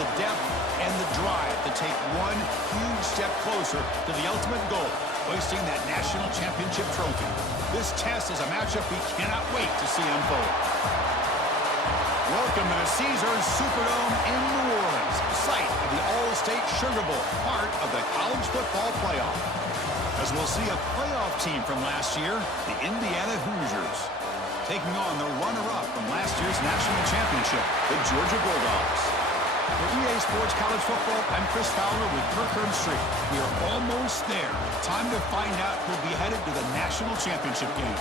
the depth and the drive to take one huge step closer to the ultimate goal, hoisting that national championship trophy. This test is a matchup we cannot wait to see unfold. Welcome to the Caesars Superdome in New Orleans, site of the All-State Sugar Bowl, part of the college football playoff. As we'll see a playoff team from last year, the Indiana Hoosiers, taking on the runner-up from last year's national championship, the Georgia Bulldogs. For EA Sports College Football, I'm Chris Fowler with Kirkland Street. We are almost there. Time to find out who'll be headed to the national championship game.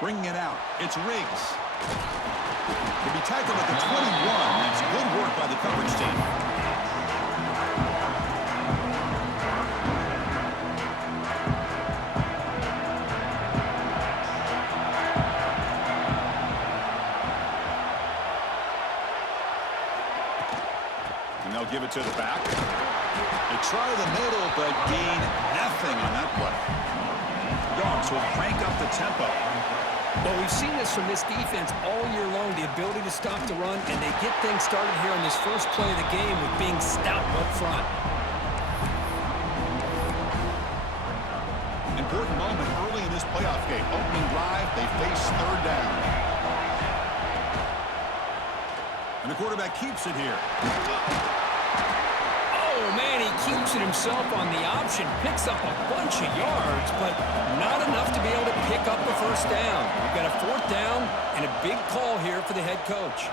Bringing it out, it's Riggs. He'll be tackled at the 21. That's good work by the coverage team. And they'll give it to the back. They try the middle, but gain nothing on that play. Dogs will crank up the tempo. Well, we've seen this from this defense all year long, the ability to stop the run, and they get things started here on this first play of the game with being stout up front. Important moment early in this playoff game. Opening drive, they face third down. And the quarterback keeps it here. Oh, man, he keeps it himself on the option, picks up a bunch of yards, but not enough to be able to pick up the first down. We've got a fourth down and a big call here for the head coach.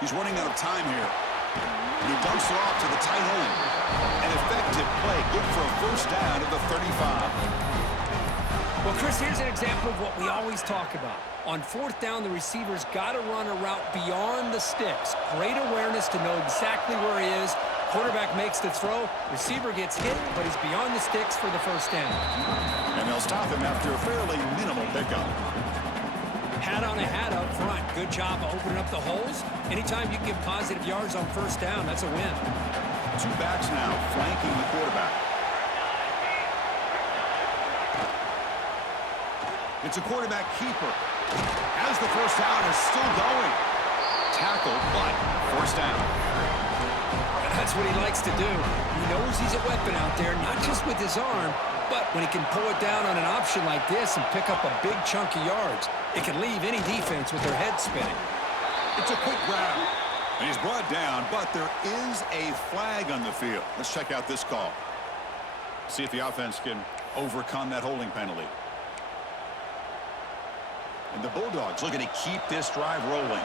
He's running out of time here. And he dumps it off to the tight end. An effective play, good for a first down at the 35. Well, Chris, here's an example of what we always talk about. On fourth down, the receiver's got to run a route beyond the sticks. Great awareness to know exactly where he is. Quarterback makes the throw. Receiver gets hit, but he's beyond the sticks for the first down. And they'll stop him after a fairly minimal pickup. Hat on a hat up front. Good job of opening up the holes. Anytime you get positive yards on first down, that's a win. Two backs now flanking the quarterback. It's a quarterback keeper. As the first down is still going. Tackled, but first down. That's what he likes to do. He knows he's a weapon out there, not just with his arm, but when he can pull it down on an option like this and pick up a big chunk of yards, it can leave any defense with their head spinning. It's a quick grab. And he's brought down, but there is a flag on the field. Let's check out this call. See if the offense can overcome that holding penalty. And the Bulldogs looking to keep this drive rolling.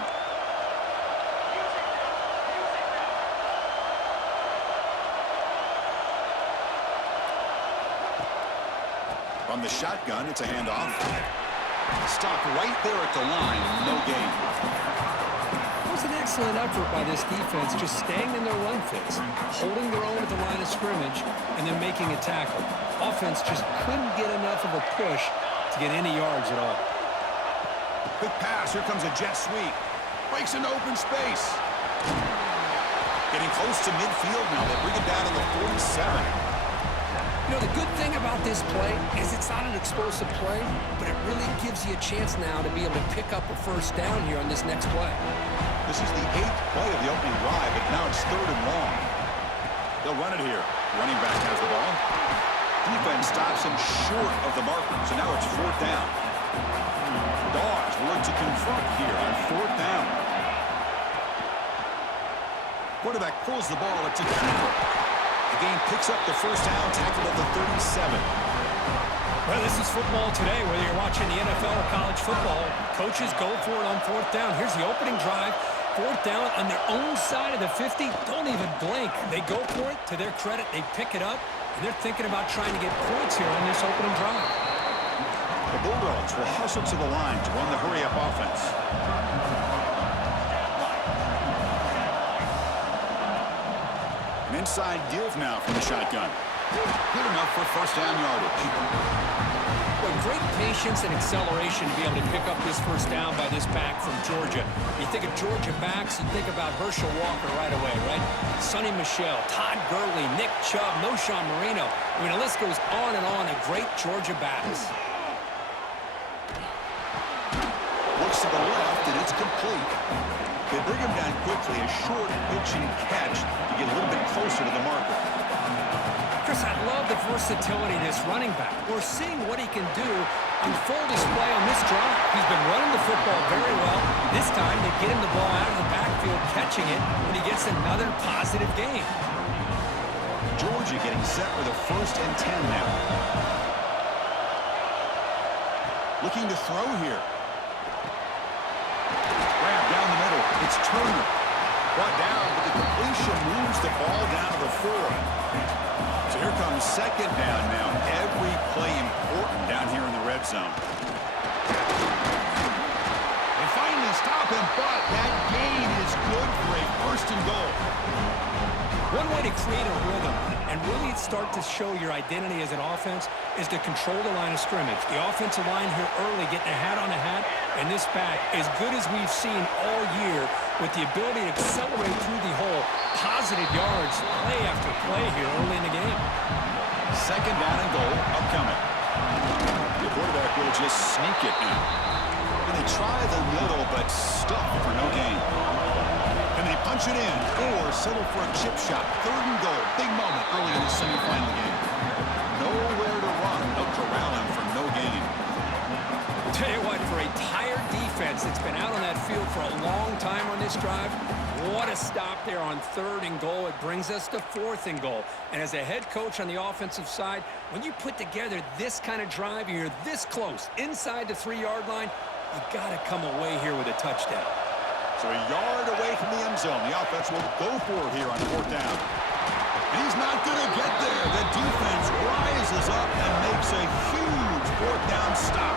From the shotgun, it's a handoff. Stop right there at the line. No gain. It was an excellent effort by this defense, just staying in their run fits, holding their own at the line of scrimmage, and then making a tackle. Offense just couldn't get enough of a push to get any yards at all. Quick pass. Here comes a jet sweep. Breaks into open space. Getting close to midfield now. They bring it down to the 47. You know, the good thing about this play is it's not an explosive play, but it really gives you a chance now to be able to pick up a first down here on this next play. This is the 8th play of the opening drive, but now it's third and long. They'll run it here. Running back has the ball. Defense stops him short of the marker, so now it's fourth down. Dogs will look to confront here on fourth down. Quarterback pulls the ball. It's a keeper. The game picks up the first down, tackled at the 37. Well, this is football today, whether you're watching the NFL or college football. Coaches go for it on fourth down. Here's the opening drive. Fourth down on their own side of the 50. Don't even blink. They go for it. To their credit, they pick it up, and they're thinking about trying to get points here on this opening drive. The Bulldogs will hustle to the line to run the hurry-up offense. inside give now from the shotgun. Good enough for first down yardage. Well, great patience and acceleration to be able to pick up this first down by this back from Georgia. You think of Georgia backs, you think about Herschel Walker right away, right? Sonny Michel, Todd Gurley, Nick Chubb, Noshawn Marino. I mean, the list goes on and on of great Georgia backs. Looks to the left, and it's complete. They bring him down quickly, a short pitch and catch to get a little bit closer to the marker. Chris, I love the versatility of this running back. We're seeing what he can do on full display on this drive. He's been running the football very well. This time, they get him the ball out of the backfield, catching it, and he gets another positive gain. Georgia getting set with a 1st and 10 now. Looking to throw here. Grab down the middle. It's Turner. Brought down, but the completion moves the ball down to the 4. So here comes second down now. Every play important down here in the red zone. They finally stop him, but that gain is good for a 1st and goal. One way to create a rhythm and really start to show your identity as an offense is to control the line of scrimmage. The offensive line here early getting a hat on a hat, and this back, as good as we've seen all year, with the ability to accelerate through the hole, positive yards, play after play here early in the game. Second down and goal upcoming. The quarterback will just sneak it now. And they try the middle, but stuck for no gain. And they punch it in or settle for a chip shot. 3rd and goal. Big moment early in the semifinal game. Nowhere to run. They'll corral him for no gain. Tell you what, for a tired defense that's been out on that field for a long time on this drive, what a stop there on 3rd and goal. It brings us to 4th and goal. And as a head coach on the offensive side, when you put together this kind of drive, you're this close, inside the 3-yard line, you got to come away here with a touchdown. So a yard away from the end zone. The offense will go for it here on 4th down. And he's not going to get there. The defense rises up and makes a huge 4th down stop.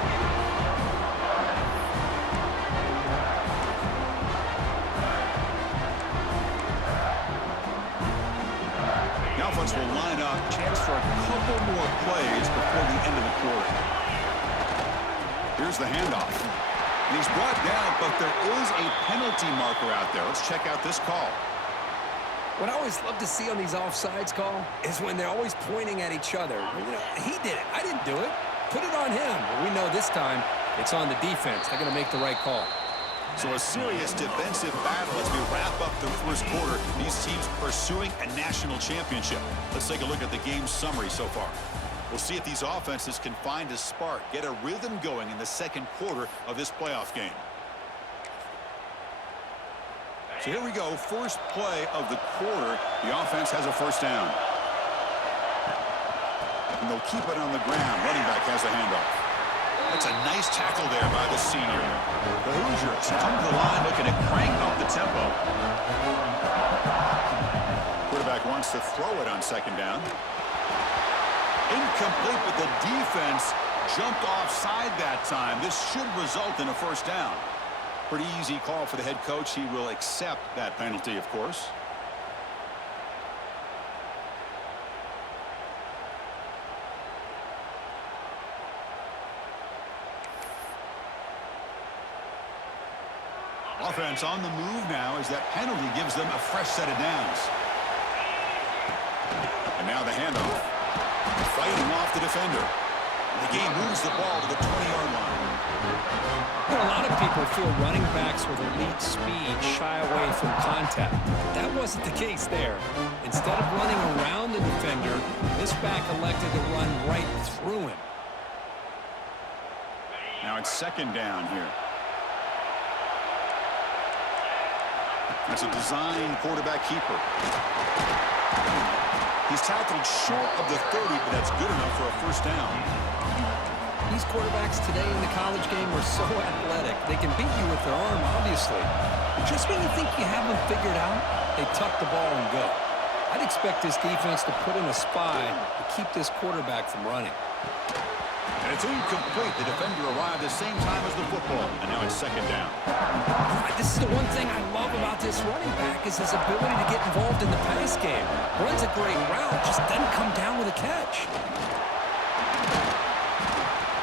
The offense will line up. Chance for a couple more plays before the end of the quarter. Here's the handoff. And he's brought down, but there is a penalty marker out there. Let's check out this call. What I always love to see on these offsides call is when they're always pointing at each other. You know, he did it. I didn't do it. Put it on him. But we know this time it's on the defense. They're going to make the right call. So a serious defensive battle as we wrap up the first quarter. These teams pursuing a national championship. Let's take a look at the game summary so far. We'll see if these offenses can find a spark, get a rhythm going in the second quarter of this playoff game. So here we go, first play of the quarter. The offense has a 1st down. And they'll keep it on the ground. Running back has the handoff. That's a nice tackle there by the senior. The Hoosiers come to the line looking to crank up the tempo. Quarterback wants to throw it on 2nd down. Incomplete, but the defense jumped offside that time. This should result in a 1st down. Pretty easy call for the head coach. He will accept that penalty, of course. Offense on the move now as that penalty gives them a fresh set of downs. And now the handoff. Fighting off the defender. The game moves the ball to the 20-yard line. You know, a lot of people feel running backs with elite speed shy away from contact. That wasn't the case there. Instead of running around the defender, this back elected to run right through him. Now it's 2nd down here. That's a design quarterback keeper. He's tackled short of the 30, but that's good enough for a 1st down. These quarterbacks today in the college game are so athletic. They can beat you with their arm, obviously. But just when you think you have them figured out, they tuck the ball and go. I'd expect this defense to put in a spy to keep this quarterback from running. And it's incomplete. The defender arrived at the same time as the football, and now it's 2nd down. This is the one thing I love about this this running back is his ability to get involved in the pass game. Runs a great route, just doesn't come down with a catch.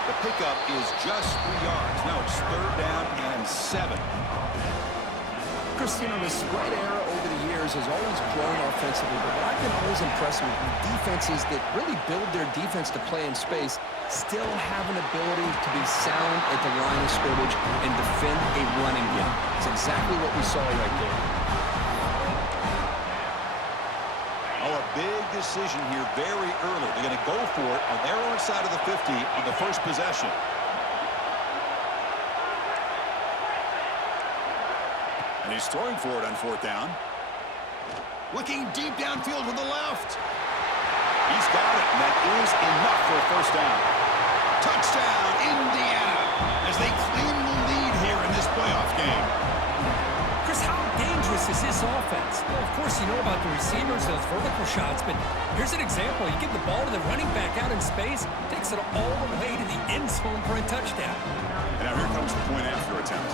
The pickup is just 3 yards. Now it's 3rd down and 7. Christine, the spread era over the years has always grown offensively, but what I've been always impressed with defenses that really build their defense to play in space still have an ability to be sound at the line of scrimmage and defend a running game. It's exactly what we saw right there. Oh, a big decision here very early. They're going to go for it on their own side of the 50 on the first possession. And he's throwing for it on 4th down. Looking deep downfield to the left. He's got it, and that is enough for a 1st down. Touchdown, Indiana, as they claim the lead here in this playoff game. Chris, how dangerous is this offense? Well, of course, you know about the receivers, those vertical shots, but here's an example. You give the ball to the running back out in space, takes it all the way to the end zone for a touchdown. And now here comes the point after attempt.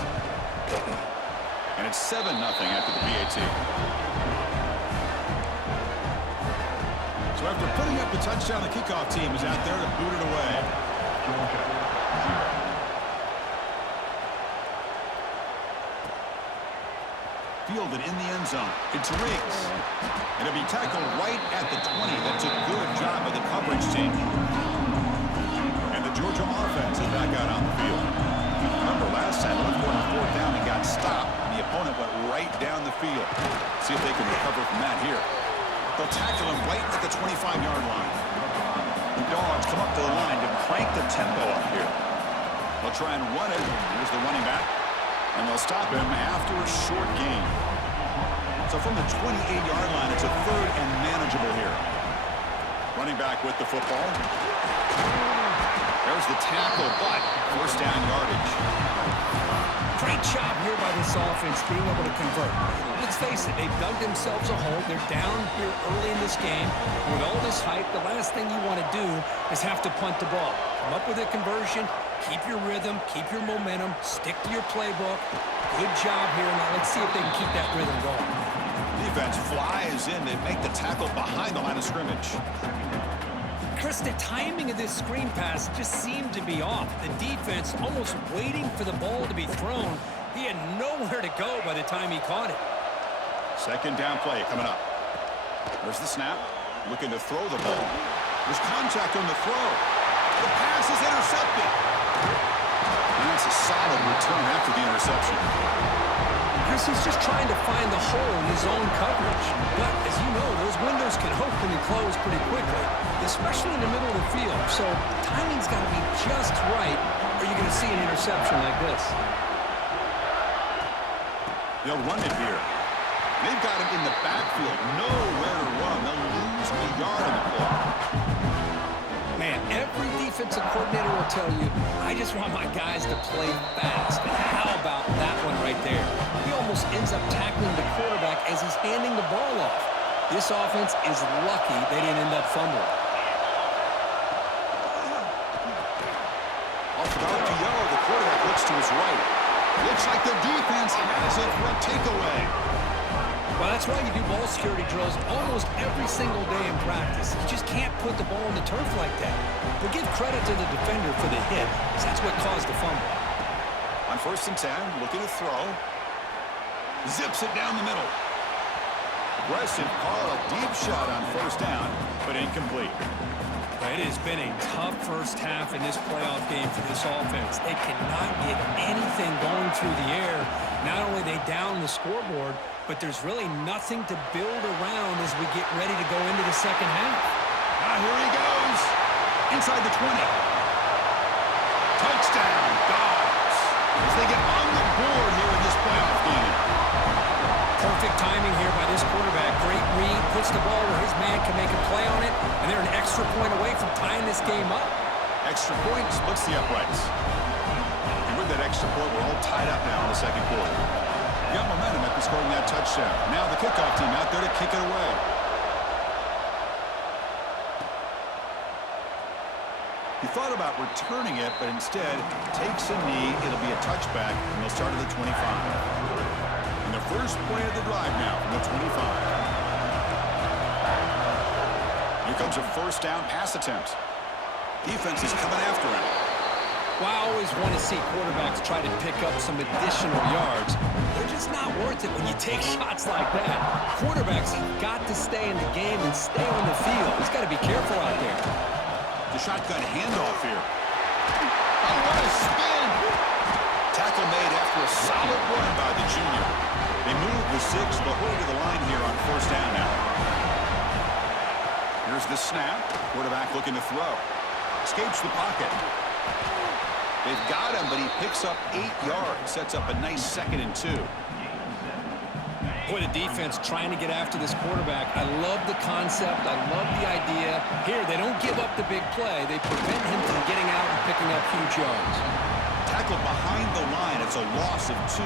And it's 7-0 after the PAT. So after putting up the touchdown, the kickoff team is out there to boot it away. Fielded in the end zone. It's Riggs. And it'll be tackled right at the 20. That's a good job of the coverage team. And the Georgia offense is back out on the field. Remember last time, on 4th down, he got stopped. The opponent went right down the field. See if they can recover from that here. They'll tackle him right at the 25-yard line. The Dogs come up to the line to crank the tempo up here. They'll try and run it. Here's the running back. And they'll stop him after a short gain. So from the 28-yard line, it's a 3rd and manageable here. Running back with the football. There's the tackle, but 1st down yardage. Great job here by this offense being able to convert. Let's face it, they've dug themselves a hole. They're down here early in this game. With all this hype, the last thing you want to do is have to punt the ball. Come up with a conversion, keep your rhythm, keep your momentum, stick to your playbook. Good job here. Now let's see if they can keep that rhythm going. Defense flies in. They make the tackle behind the line of scrimmage. Chris, the timing of this screen pass just seemed to be off. The defense almost waiting for the ball to be thrown. He had nowhere to go by the time he caught it. 2nd down play coming up. There's the snap. Looking to throw the ball. There's contact on the throw. The pass is intercepted. And that's a solid return after the interception. Chris, he's just trying to find the hole in his own coverage. But, as you know, those windows can open and close pretty quickly, especially in the middle of the field. So, timing's got to be just right, or you're going to see an interception like this. They'll run it here. They've got him in the backfield. Nowhere to run. They'll lose a yard on the play. Man, every defensive coordinator will tell you, I just want my guys to play fast. And how about that one right there? He almost ends up tackling the quarterback as he's handing the ball off. This offense is lucky they didn't end up fumbling. Off the RPO, the quarterback looks to his right. Looks like the defense has it for a takeaway. Well, that's why you do ball security drills almost every single day in practice. You just can't put the ball on the turf like that. But give credit to the defender for the hit, because that's what caused the fumble. On 1st and 10, looking to throw. Zips it down the middle. Aggressive call, a deep shot on 1st down, but incomplete. It has been a tough first half in this playoff game for this offense. They cannot get anything going through the air. Not only are they down the scoreboard, but there's really nothing to build around as we get ready to go into the second half. Here he goes. Inside the 20. Touchdown, Dogs. As they get on the board here in this playoff game. Perfect timing here by this quarterback. Great read, puts the ball where his man can make a play on it, and they're an extra point away from tying this game up. Extra point splits the uprights. And with that extra point, we're all tied up now in the second quarter. You got momentum after scoring that touchdown. Now the kickoff team out there to kick it away. He thought about returning it, but instead takes a knee. It'll be a touchback, and they'll start at the 25. And the 1st First play of the drive now from the 25. Here comes a first down pass attempt. Defense is coming after him. Well, I always want to see quarterbacks try to pick up some additional yards. They're just not worth it when you take shots like that. Quarterbacks have got to stay in the game and stay on the field. He's got to be careful out there. The shotgun handoff here. Oh, what a spin! Tackle made after a solid run by the junior. They move the 6, but hold to the line here on first down now. Here's the snap. Quarterback looking to throw. Escapes the pocket. They've got him, but he picks up 8 yards. Sets up a nice 2nd and 2. Boy, the defense trying to get after this quarterback. I love the concept. I love the idea. Here, they don't give up the big play. They prevent him from getting out and picking up huge yards. Tackled behind the line. It's a loss of 2.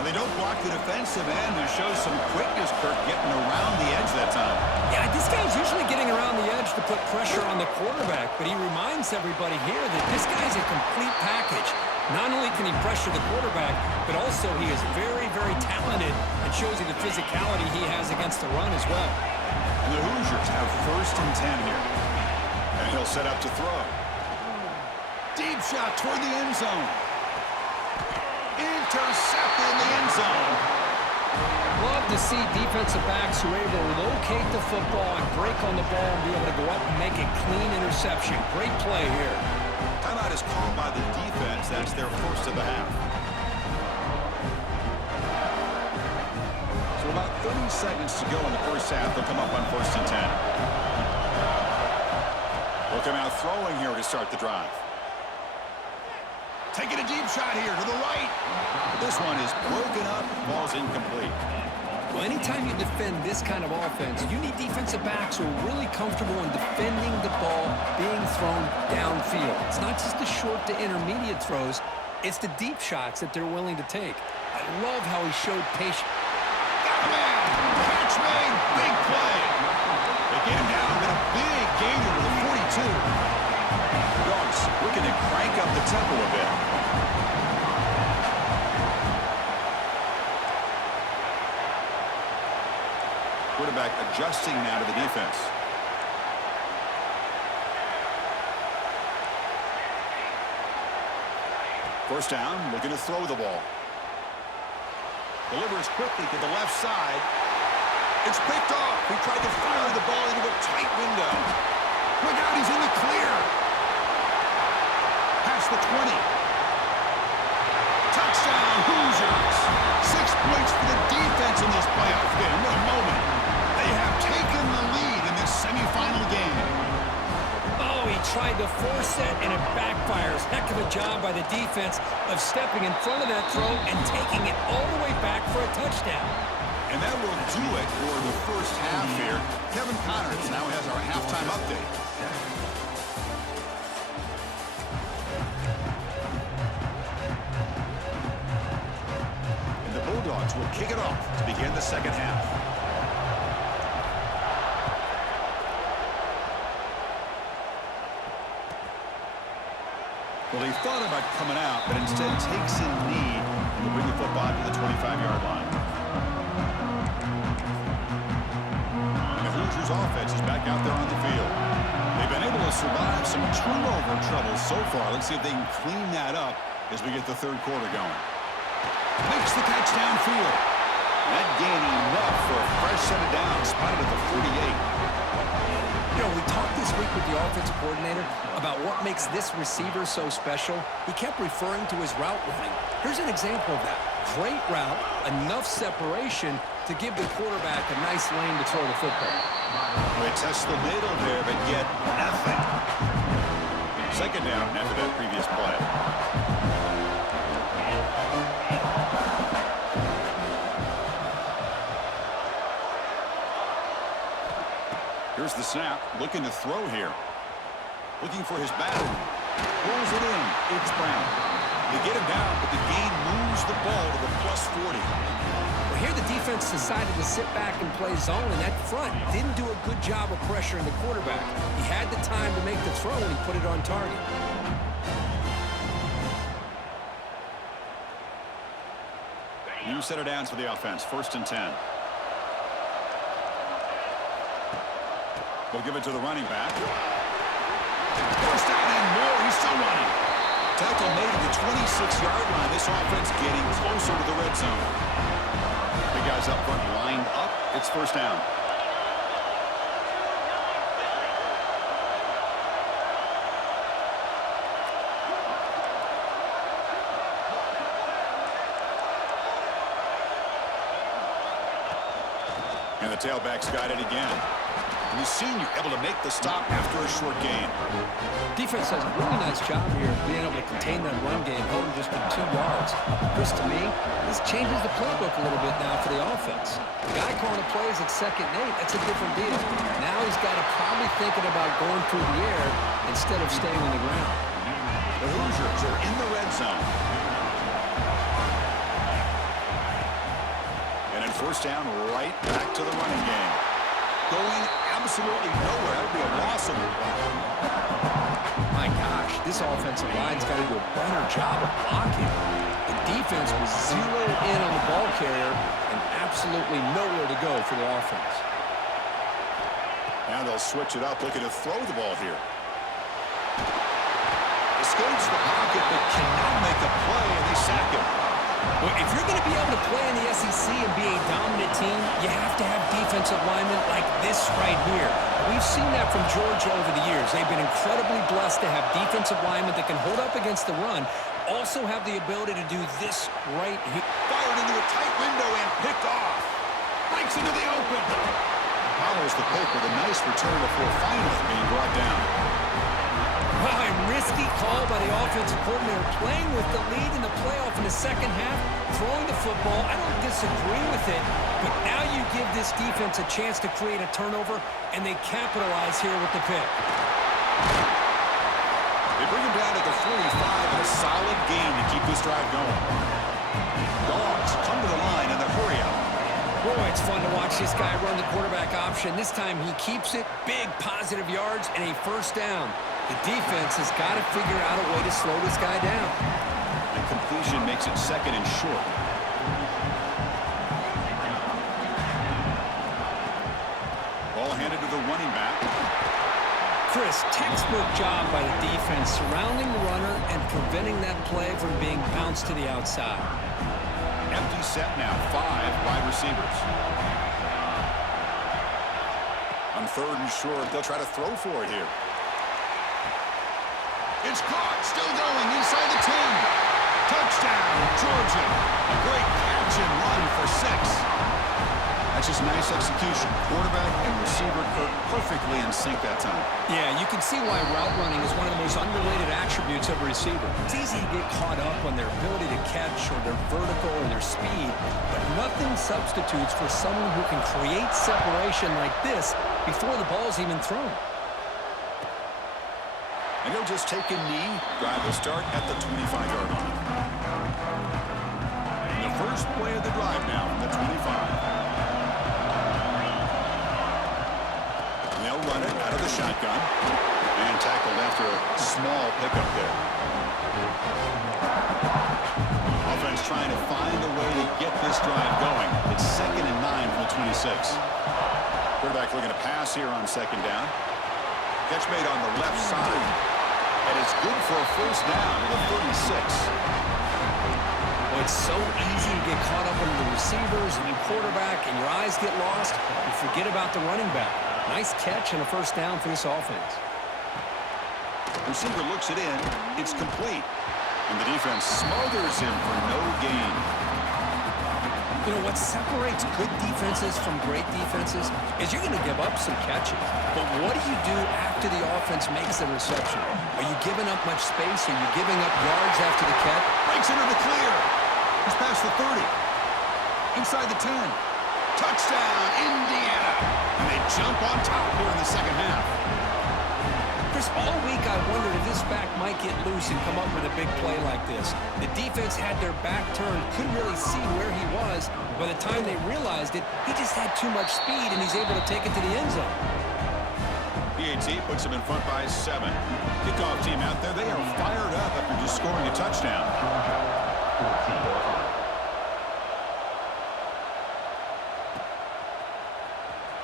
And they don't block the defensive end, who shows some quickness, Kirk, getting around the edge that time. Yeah, this guy's usually getting around the edge to put pressure on the quarterback, but he reminds everybody here that this guy's a complete package. Not only can he pressure the quarterback, but also he is very, very talented and shows you the physicality he has against the run as well. And the Hoosiers have first and 10 here. And he'll set up to throw. Deep shot toward the end zone. Intercepted in the end zone. Love to see defensive backs who are able to locate the football and break on the ball and be able to go up and make a clean interception. Great play here. Timeout is called by the defense. That's their first of the half. So about 30 seconds to go in the first half. They'll come up on first and 10. They'll come out throwing here to start the drive. Taking a deep shot here to the right. This one is broken up. Ball's incomplete. Well, anytime you defend this kind of offense, you need defensive backs who are really comfortable in defending the ball being thrown downfield. It's not just the short to intermediate throws. It's the deep shots that they're willing to take. I love how he showed patience. Got a man. Catch made. Big play. They get him down with a big gainer to the 42. Dogs looking to crank up the tempo a bit. Quarterback adjusting now to the defense. First down, looking to throw the ball. Delivers quickly to the left side. It's picked off. He tried to fire the ball into a tight window. Look out, he's in the clear. Past the 20. Touchdown, Hoosiers. 6 points for the defense in this playoff game. What a moment. They have taken the lead in this semifinal game. Oh, he tried to force it, and it backfires. Heck of a job by the defense of stepping in front of that throw and taking it all the way back for a touchdown. And that will do it for the first half here. Kevin Connors now has our halftime update. And the Bulldogs will kick it off to begin the second half. Well, he thought about coming out, but instead takes a knee and will bring the football to the 25-yard line. And the Hoosiers offense is back out there on the field. They've been able to survive some turnover trouble so far. Let's see if they can clean that up as we get the third quarter going. Makes the catch downfield. That gain enough for a fresh set of downs, spotted at the 48. You know, we talked this week with the offensive coordinator about what makes this receiver so special. He kept referring to his route running. Here's an example of that. Great route, enough separation to give the quarterback a nice lane to throw the football. They test the middle there, but get nothing. Second down after that previous play. Here's the snap, looking to throw here. Looking for his battery. Rolls it in. It's Brown. They get him down, but the gain moves the ball to the plus 40. Well, here the defense decided to sit back and play zone, and that front didn't do a good job of pressuring the quarterback. He had the time to make the throw, and he put it on target. New set of downs for the offense. 1st and 10. We'll give it to the running back. First down and more. He's still running. Tackle made at the 26-yard line. This offense getting closer to the red zone. The guys up front lined up. It's 1st down. And the tailback's got it again. And the senior able to make the stop after a short gain. Defense does a really nice job here being able to contain that run game, holding just to 2 yards. Chris, to me, this changes the playbook a little bit now for the offense. The guy calling the plays at 2nd and 8, that's a different deal. Now he's got to probably thinking about going through the air instead of staying on the ground. The Hoosiers are in the red zone. And in 1st down, right back to the running game. Going absolutely nowhere. That would be a loss of the play. My gosh, this offensive line's got to do a better job of blocking. The defense was zeroed in on the ball carrier and absolutely nowhere to go for the offense. Now they'll switch it up, looking to throw the ball here. Escapes the pocket, but cannot make a play, and they sack him. Well, if you're going to be able to play in the SEC and be a dominant team, you have to have defensive linemen like this right here. We've seen that from Georgia over the years. They've been incredibly blessed to have defensive linemen that can hold up against the run, also have the ability to do this right here. Fired into a tight window and picked off. Breaks into the open. Follows the pick with a nice return before finally being brought down. Well, a risky call by the offensive coordinator, playing with the lead in the playoff in the 2nd half, throwing the football. I don't disagree with it, but now you give this defense a chance to create a turnover, and they capitalize here with the pick. They bring him down at the 45, and a solid gain to keep this drive going. Dogs come to the line in the hurry out. Boy, it's fun to watch this guy run the quarterback option. This time he keeps it, big positive yards, and a 1st down. The defense has got to figure out a way to slow this guy down. And completion makes it 2nd and short. Ball handed to the running back. Chris, textbook job by the defense surrounding the runner and preventing that play from being bounced to the outside. Empty set now, 5 wide receivers. On 3rd and short, they'll try to throw for it here. It's caught, still going inside the 10. Touchdown, Georgia. A great catch and run for 6. That's just nice execution. Quarterback and receiver perfectly in sync that time. Yeah, you can see why route running is one of the most underrated attributes of a receiver. It's easy to get caught up on their ability to catch or their vertical or their speed, but nothing substitutes for someone who can create separation like this before the ball's even thrown. And he'll just take a knee. Drive will start at the 25-yard line. And the first play of the drive now from the 25. And they'll run it out of the shotgun. And tackled after a small pickup there. Offense trying to find a way to get this drive going. It's 2nd and 9 from the 26. Quarterback looking to pass here on 2nd down. Catch made on the left side. And it's good for a 1st down to the 36. Well, it's so easy to get caught up in the receivers and the quarterback, and your eyes get lost. You forget about the running back. Nice catch and a 1st down for this offense. Receiver looks it in. It's complete. And the defense smothers him for no gain. You know, what separates good defenses from great defenses is you're going to give up some catches. But what do you do after the offense makes the reception? Are you giving up much space? Are you giving up yards after the catch? Breaks into the clear. He's past the 30. Inside the 10. Touchdown, Indiana. And they jump on top here in the 2nd half. Chris, all week I wondered if this back might get loose and come up with a big play like this. The defense had their back turned, couldn't really see where he was. By the time they realized it, he just had too much speed, and he's able to take it to the end zone. PAT puts him in front by 7. Kickoff team out there, they are fired up after just scoring a touchdown.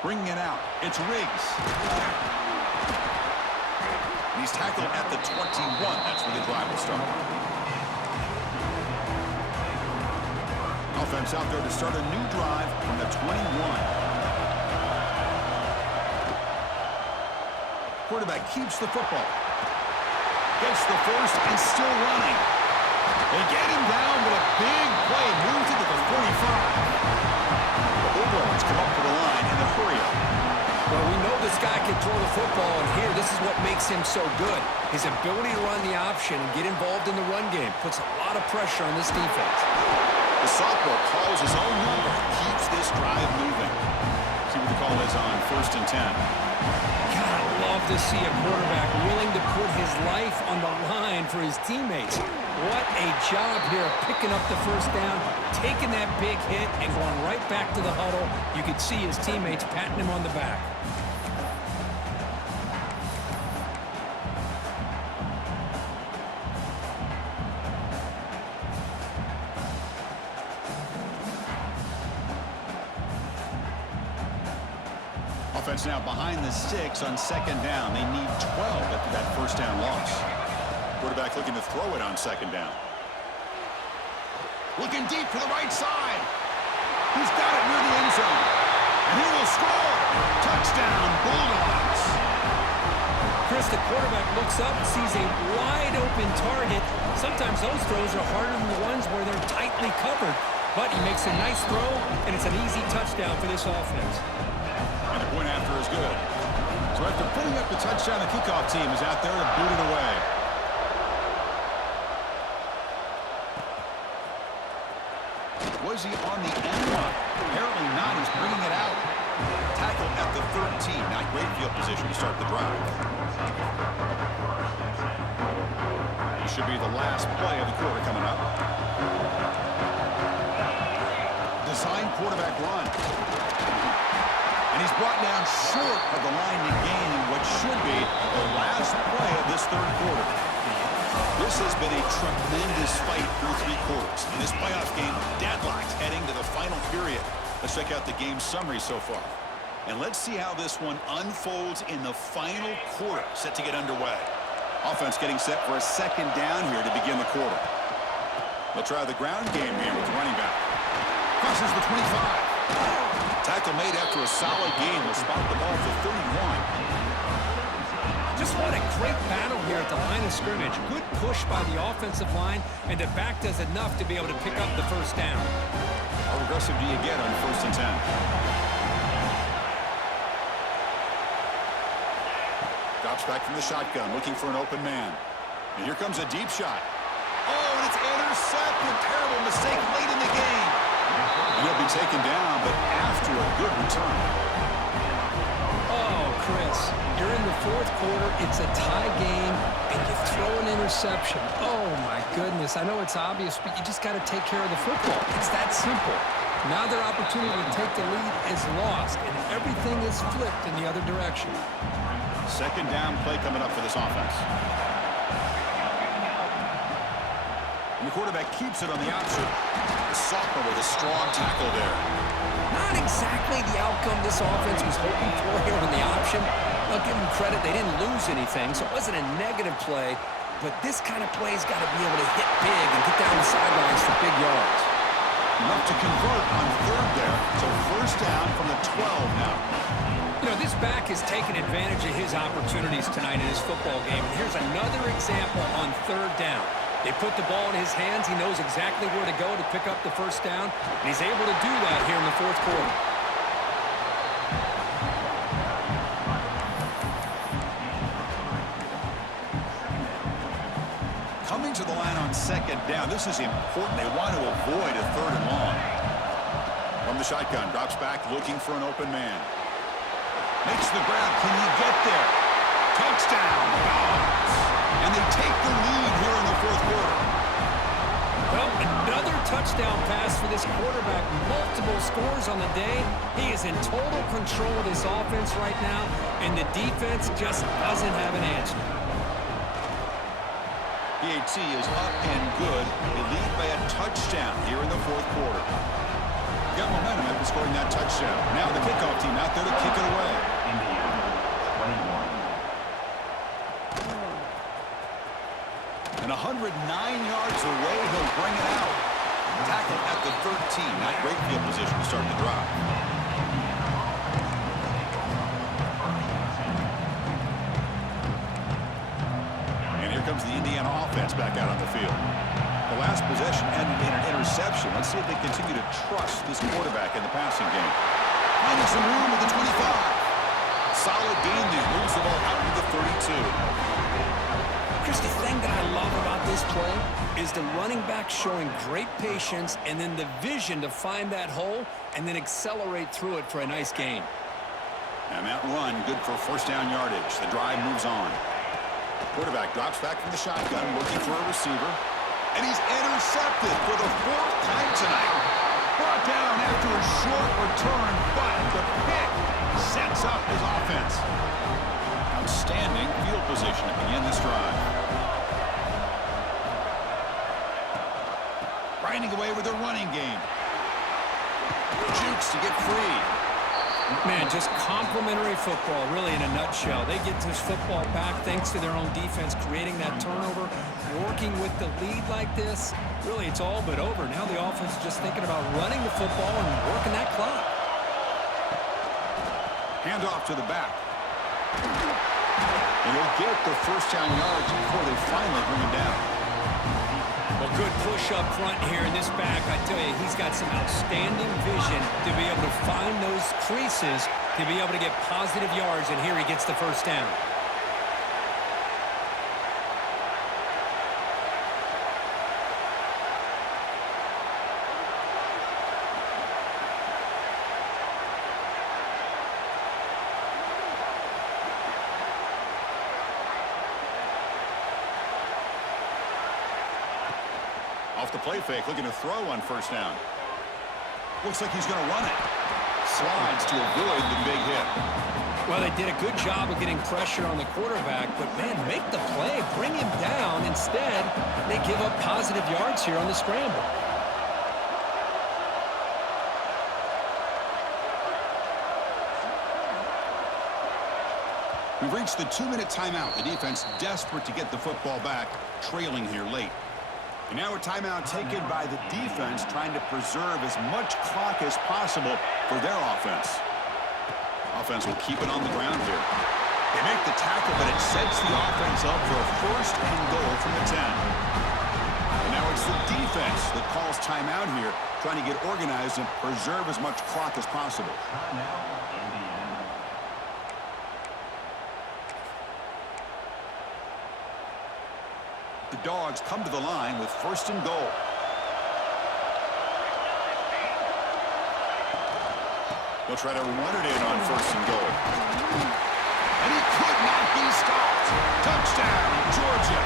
Bringing it out, it's Riggs. And he's tackled at the 21. That's where the drive will start. Offense out there to start a new drive from the 21. Quarterback keeps the football. Gets the first and still running. They get him down, but a big play moves into the 45. The Bulldogs come up to the line in the hurry up. Well, we know this guy can throw the football, and here, this is what makes him so good. His ability to run the option and get involved in the run game puts a lot of pressure on this defense. The sophomore calls his own number and keeps this drive moving. See what the call is on 1st and 10. God, I love to see a quarterback willing to put his life on the line for his teammates. What a job here of picking up the first down, taking that big hit, and going right back to the huddle. You could see his teammates patting him on the back. Offense now behind the 6 on 2nd down. They need 12 after that first down loss. Quarterback looking to throw it on 2nd down. Looking deep to the right side. He's got it near the end zone. And he will score. Touchdown, Bulldogs. Chris, the quarterback looks up, sees a wide-open target. Sometimes those throws are harder than the ones where they're tightly covered. But he makes a nice throw, and it's an easy touchdown for this offense. And the point after is good. So after putting up the touchdown, the kickoff team is out there to boot it away. Was he on the end line? Apparently not. He's bringing it out. Tackled at the 13. Not great field position to start the drive. This should be the last play of the quarter coming up. Design quarterback run. And he's brought down short of the line to gain in what should be the last play of this third quarter. This has been a tremendous fight through 3 quarters. In this playoff game, deadlocked heading to the final period. Let's check out the game summary so far. And let's see how this one unfolds in the final quarter, set to get underway. Offense getting set for a 2nd down here to begin the quarter. They'll try the ground game here with the running back. Crosses the 25. Tackle made after a solid game. Will spot the ball for 31. Just what a great battle here at the line of scrimmage. Good push by the offensive line, and the back does enough to be able to pick up the first down. How aggressive do you get on 1st and 10? Drops back from the shotgun, looking for an open man. And here comes a deep shot. Oh, and it's intercepted. Terrible mistake late in the game. And he'll be taken down, but after a good return. Oh, Chris, you're in the 4th quarter. It's a tie game, and you throw an interception. Oh, my goodness. I know it's obvious, but you just got to take care of the football. It's that simple. Now their opportunity to take the lead is lost, and everything is flipped in the other direction. 2nd down play coming up for this offense. And the quarterback keeps it on the outside. The sophomore with a strong tackle there. Not exactly the outcome this offense was hoping for here on the option. I'll give them credit. They didn't lose anything, so it wasn't a negative play. But this kind of play's got to be able to hit big and get down the sidelines for big yards. Enough to convert on 3rd there. So 1st down from the 12 now. You know, this back has taken advantage of his opportunities tonight in his football game. And here's another example on 3rd down. They put the ball in his hands. He knows exactly where to go to pick up the first down. And he's able to do that here in the 4th quarter. Coming to the line on 2nd down. This is important. They want to avoid a 3rd and long. From the shotgun, drops back looking for an open man. Makes the grab. Can he get there? Touchdown, Dogs. And they take the lead here in the 4th quarter. Well, another touchdown pass for this quarterback. Multiple scores on the day. He is in total control of this offense right now, and the defense just doesn't have an answer. PAT is up and good. They lead by a touchdown here in the 4th quarter. Got momentum at the scoring that touchdown. Now the kickoff team out there to kick it away. Indiana, 21. And 109 yards away, he'll bring it out. Tackle at the 13. Not great field position to start the drive. And here comes the Indiana offense back out on the field. The last possession ended in an interception. Let's see if they continue to trust this quarterback in the passing game. Finding some room at the 25. Solid gain there. Moves the ball out to the 32. Chris, the thing that I love about this play is the running back showing great patience and then the vision to find that hole and then accelerate through it for a nice gain. And that run, good for first down yardage. The drive moves on. Quarterback drops back from the shotgun, looking for a receiver. And he's intercepted for the 4th time tonight. Brought down after a short return, but the pick sets up his offense. Outstanding field position to begin this drive. Grinding away with their running game. Jukes to get free. Man, just complimentary football, really, in a nutshell. They get this football back thanks to their own defense, creating that turnover, working with the lead like this. Really, it's all but over. Now the offense is just thinking about running the football and working that clock. Hand off to the back. And he'll get the first down yards before they finally bring him down. Well, good push up front here in this back. I tell you, he's got some outstanding vision to be able to find those creases to be able to get positive yards, and here he gets the first down. Off the play fake, looking to throw on first down. Looks like he's going to run it. Slides to avoid the big hit. Well, they did a good job of getting pressure on the quarterback, but, man, make the play, bring him down. Instead, they give up positive yards here on the scramble. We've reached the 2-minute timeout. The defense desperate to get the football back, trailing here late. And now a timeout taken by the defense, trying to preserve as much clock as possible for their offense. Offense will keep it on the ground here. They make the tackle, but it sets the offense up for a first and goal from the 10. And now it's the defense that calls timeout here, trying to get organized and preserve as much clock as possible. The Dogs come to the line with first and goal. They'll try to run it in on first and goal. And he could not be stopped. Touchdown, Georgia.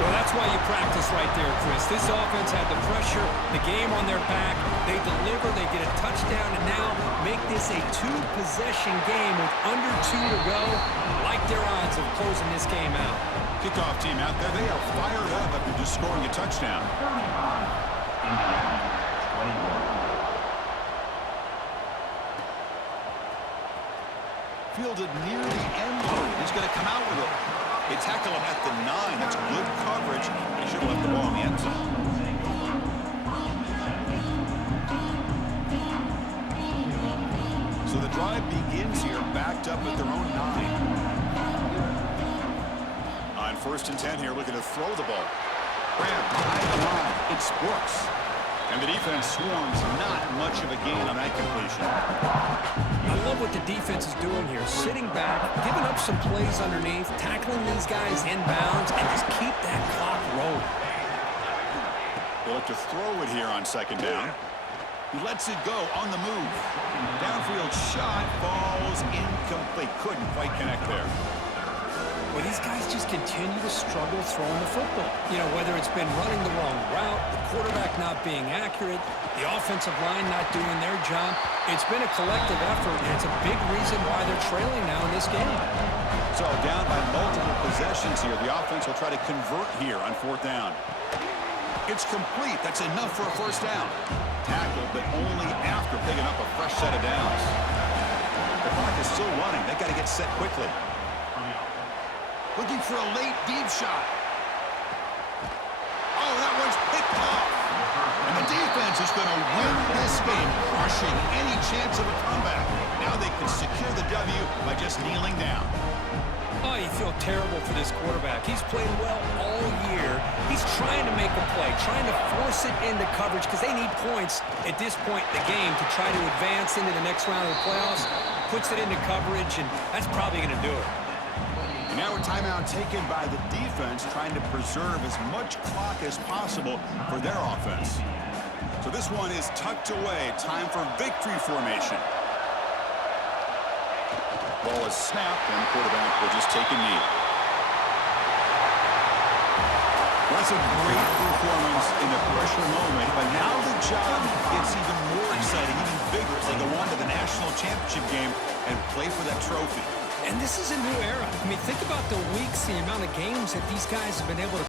Well, that's why you practice right there, Chris. This offense had the pressure, the game on their back. They deliver, they get a touchdown, and now make this a 2-possession game with under 2 to go. Like their odds of closing this game out. Kickoff team out there, they are fired up after just scoring a touchdown. Indiana, 21. Fielded near the end line. He's going to come out with it. They tackle him at the 9. That's good coverage. He should have left the ball in the end zone. So the drive begins here, backed up at their own 9. On first and 10 here, looking to throw the ball. Graham behind the line. It's Brooks. And the defense swarms, not much of a gain on that completion. I love what the defense is doing here. Sitting back, giving up some plays underneath, tackling these guys inbounds, and just keep that clock rolling. They look to throw it here on second down. He lets it go on the move. Downfield shot falls incomplete. Couldn't quite connect there. Well, these guys just continue to struggle throwing the football. You know, whether it's been running the wrong route, the quarterback not being accurate, the offensive line not doing their job. It's been a collective effort, and it's a big reason why they're trailing now in this game. So down by multiple possessions here. The offense will try to convert here on fourth down. It's complete. That's enough for a first down. Tackle, but only after picking up a fresh set of downs. The clock is still running. They've got to get set quickly. Looking for a late deep shot. Oh, that one's picked off. And the defense is going to win this game, crushing any chance of a comeback. Now they can secure the W by just kneeling down. Oh, you feel terrible for this quarterback. He's played well all year. He's trying to make a play, trying to force it into coverage because they need points at this point in the game to try to advance into the next round of the playoffs. Puts it into coverage, and that's probably going to do it. And now a timeout taken by the defense, trying to preserve as much clock as possible for their offense. So this one is tucked away. Time for victory formation. Ball is snapped, and the quarterback will just take a knee. That's a great performance in the pressure moment, but now the job gets even more exciting, even bigger as they go on to the national championship game and play for that trophy. And this is a new era. I mean, think about the weeks, the amount of games that these guys have been able to